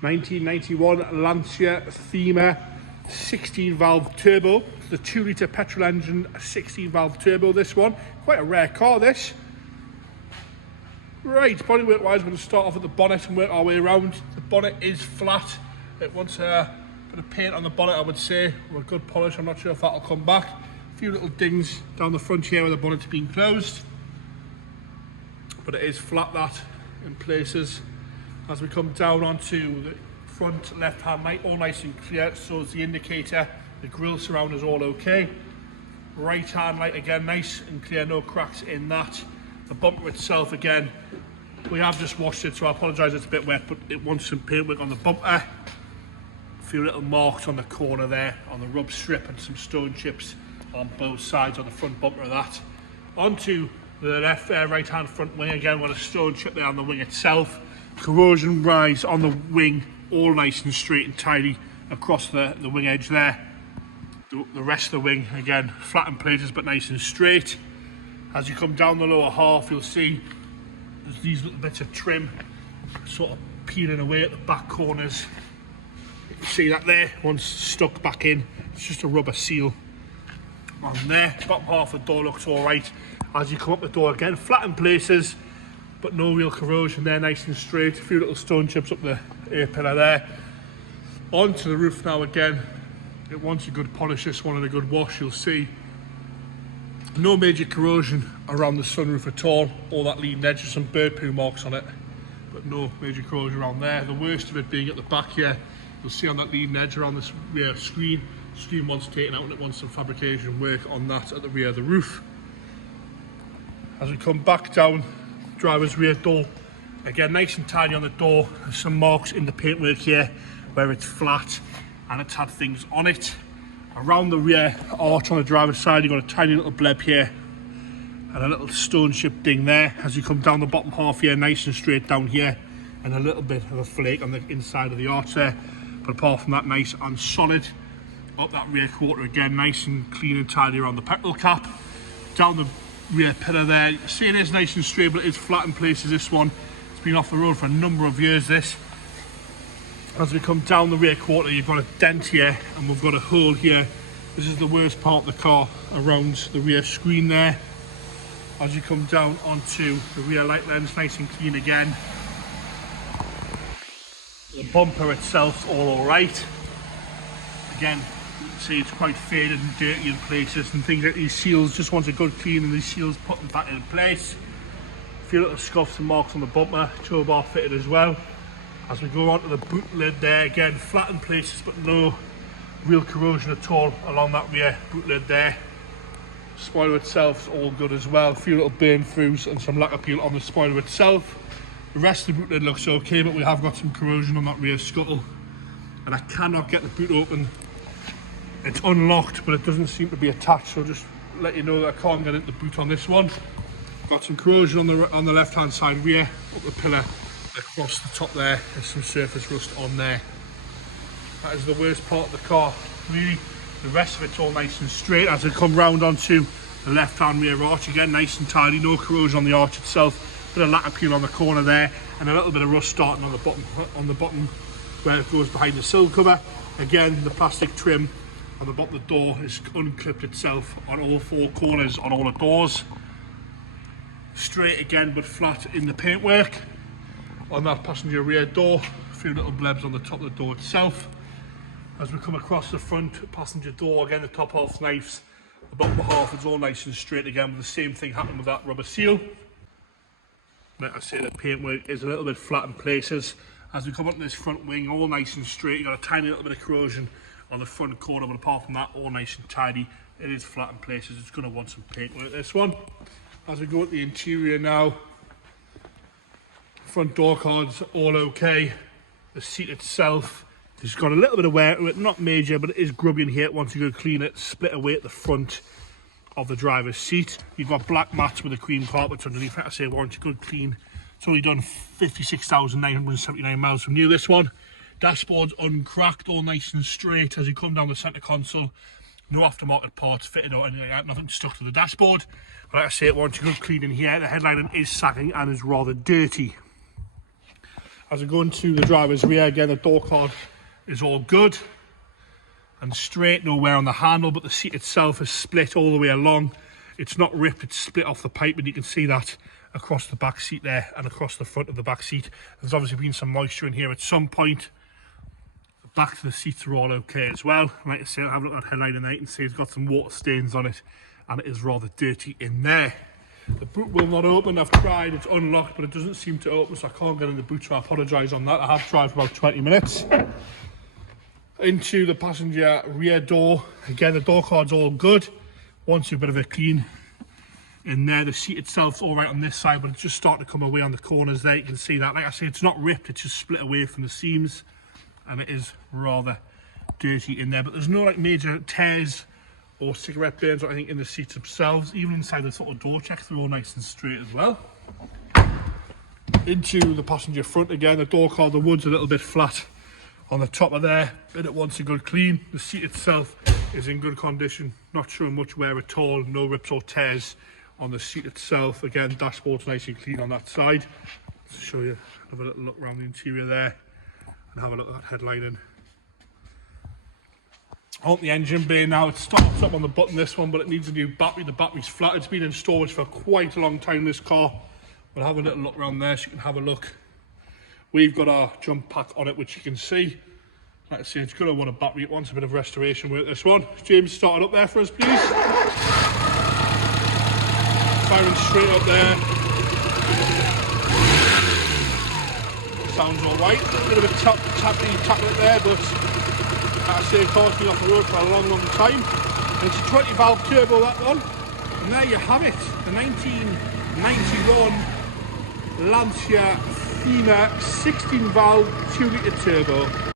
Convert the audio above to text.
1991 Lancia Thema 16 valve turbo. The 2 litre petrol engine, 16 valve turbo this one. Quite a rare car this. Right, bodywork wise, we're going to start off at the bonnet and work our way around. The bonnet is flat. It wants a bit of paint on the bonnet, I would say, with a good polish. I'm not sure if that'll come back. A few little dings down the front here where the bonnet's been closed. But it is flat, that, in places. As we come down onto the front left-hand light, all nice and clear, so is the indicator. The grille surround is all okay. Right-hand light, again, nice and clear, no cracks in that. The bumper itself, again, we have just washed it, so I apologise it's a bit wet, but it wants some paintwork on the bumper. A few little marks on the corner there, on the rub strip, and some stone chips on both sides on the front bumper of that. Onto the right-hand front wing, again, with a stone chip there on the wing itself. Corrosion rise on the wing, all nice and straight and tidy across the wing edge there. The rest of the wing, again, flat in places, but nice and straight. As you come down the lower half, you'll see there's these little bits of trim sort of peeling away at the back corners. You can see that there, one's stuck back in. It's just a rubber seal on there. Bottom half of the door looks all right. As you come up the door, again, flat in places, but no real corrosion there, nice and straight. A few little stone chips up the A-pillar there. Onto the roof now again. It wants a good polish, this one, and a good wash, you'll see. No major corrosion around the sunroof at all. All that leading edge, some bird poo marks on it, but no major corrosion around there. The worst of it being at the back here. You'll see on that leading edge around this rear screen. Screen wants taken out and it wants some fabrication work on that at the rear of the roof. As we come back down, driver's rear door, again nice and tidy on the door. There's some marks in the paintwork here where it's flat and it's had things on it. Around the rear arch on the driver's side, you've got a tiny little bleb here and a little stone chip ding there. As you come down the bottom half here, nice and straight down here, and a little bit of a flake on the inside of the arch there. But apart from that, nice and solid. Up that rear quarter again, nice and clean and tidy around the petrol cap. Down the rear pillar there, you can see it is nice and straight, but it is flat in places, this one. It's been off the road for a number of years, this. As we come down the rear quarter, you've got a dent here and we've got a hole here. This is the worst part of the car, around the rear screen there. As you come down onto the rear light lens, nice and clean again. The bumper itself's all right. Again, you can see it's quite faded and dirty in places, and things like these seals just want a good clean, and these seals put them back in place. A few little scuffs and marks on the bumper, tow bar fitted as well. As we go onto the boot lid there, again flat in places but no real corrosion at all along that rear boot lid there. Spoiler itself's all good as well. A few little burn throughs and some lacquer peel on the spoiler itself. The rest of the boot lid looks okay, but we have got some corrosion on that rear scuttle. And I cannot get the boot open. It's unlocked, but it doesn't seem to be attached, so just let you know that I can't get into the boot on this one. Got some corrosion on the left hand side rear, up the pillar. Across the top there, there's some surface rust on there. That is the worst part of the car, really. The rest of it's all nice and straight. As I come round onto the left-hand rear arch, again nice and tidy, no corrosion on the arch itself. Bit of lacquer peel on the corner there, and a little bit of rust starting on the bottom where it goes behind the sill cover. Again, the plastic trim on the bottom of the door is unclipped itself on all four corners on all the doors. Straight again, but flat in the paintwork. On that passenger rear door, a few little blebs on the top of the door itself. As we come across the front passenger door, again the top half's nice, the bottom half is all nice and straight again, with the same thing happening with that rubber seal. Like I say, the paintwork is a little bit flat in places. As we come up to this front wing, all nice and straight, you've got a tiny little bit of corrosion on the front corner, but apart from that, all nice and tidy. It is flat in places, it's going to want some paintwork, this one. As we go at the interior now, front door cards all okay. The seat itself has got a little bit of wear to it, not major, but it is grubby in here. Once you go clean it, split away at the front of the driver's seat. You've got black mats with the cream carpets underneath. Like I say, warranty good clean. It's only done 56,979 miles from new, this one. Dashboard's uncracked, all nice and straight. As you come down the centre console, no aftermarket parts fitted or anything like that, nothing stuck to the dashboard. But like I say, it warranty good clean in here. The headlining is sagging and is rather dirty. As we go into the driver's rear, again, the door card is all good and straight, no wear on the handle, but the seat itself is split all the way along. It's not ripped, it's split off the pipe, and you can see that across the back seat there and across the front of the back seat. There's obviously been some moisture in here at some point. The back to the seats are all okay as well. Like I say, I'll have a look at that headline tonight and see it's got some water stains on it, and it is rather dirty in there. The boot will not open. I've tried, it's unlocked, but it doesn't seem to open, so I can't get in the boot, so I apologise on that. I have tried for about 20 minutes. Into the passenger rear door. Again, the door card's all good. Wants a bit of a clean in there. The seat itself's all right on this side, but it's just starting to come away on the corners there. You can see that. Like I say, it's not ripped, it's just split away from the seams, and it is rather dirty in there. But there's no like major tears or cigarette burns or anything in the seats themselves. Even inside the sort of door checks, they're all nice and straight as well. Into the passenger front again, the door card, the wood's a little bit flat on the top of there, but it wants a good clean. The seat itself is in good condition, not showing much wear at all, no rips or tears on the seat itself. Again, dashboard's nice and clean on that side. Let's show you, have a little look around the interior there and have a look at that headlining. On the engine bay now, it starts up on the button, this one, but it needs a new battery. The battery's flat. It's been in storage for quite a long time, this car. We'll have a little look around there so you can have a look. We've got our jump pack on it, which you can see. Like I say, it's going to want a battery. It wants a bit of restoration work, this one. James, start it up there for us, please. Firing straight up there. Sounds all right. A bit of a tapping there, but like I say, the car's been off the road for a long, long time. And it's a 20 valve turbo, that one. And there you have it, the 1991 Lancia Thema 16 valve 2 litre turbo.